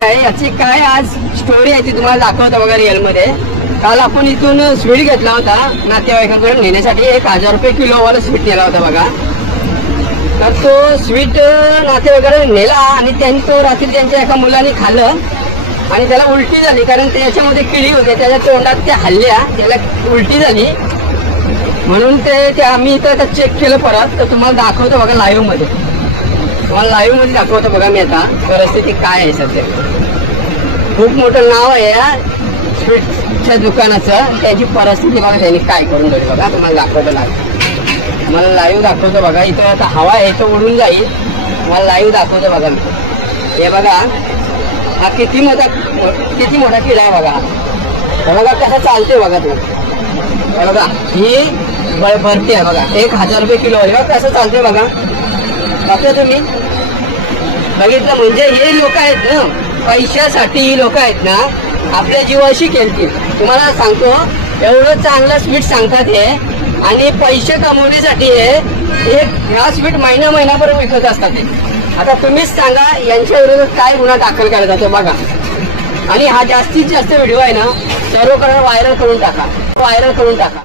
याची काय आज स्टोरी आहे ती तुम्हाला दाखवतो बघा रिअल मध्ये। काल आपण इथून स्वीट घेतला होता नातेवाईकांकडे नेण्यासाठी 1000 रुपये किलोवाला स्वीट नेला होता बघा। तर तो स्वीट नातेवाईकांकडे नेला आणि त्यांनी तो रात्री त्यांच्या एका मुलाने खाल्लं आणि त्याला उलटी झाली, कारण त्याच्यामध्ये किडी होते, त्याच्या तोंडात त्या हल्ल्या, त्याला उलटी झाली म्हणून ते आम्ही इथं चेक केलं परत। तर तुम्हाला दाखवतो बघा लाईव्ह मध्ये, तुम्हाला लाईव्ह मध्ये दाखवतो बघा मी आता परिस्थिती काय आहे सध्या। खूप मोठं नाव आहे या स्वीटच्या दुकानाचं, त्याची परिस्थिती बघा त्यांनी काय करून ठेवली बघा। तुम्हाला दाखवतो लाईव्ह, मला लाईव्ह दाखवतो बघा। इथं आता हवा आहे तो उडून जाईल, मला लाईव्ह दाखवतो बघा मी। हे बघा हा किती मोठा किडा आहे बघा, बघा कसा चालते बघा तो, बघा ही भरती आहे बघा, 1000 रुपये किलो आहे बघा, कसं चालते बघा। बघा तुम्ही बघितलं, म्हणजे हे लोक आहेत ना पैशासाठी, लोक आहेत ना आपल्या जीवाशी खेळतील। तुम्हाला सांगतो एवढं चांगलं स्वीट सांगतात हे, आणि पैसे कमवण्यासाठी हे ह्या स्वीट महिनाभर विकत असतात ते। आता तुम्हीच सांगा यांच्या विरोधात काय गुन्हा दाखल केला जातो बघा। आणि हा जास्तीत जास्त व्हिडिओ आहे ना सर्वकडे व्हायरल करून टाका।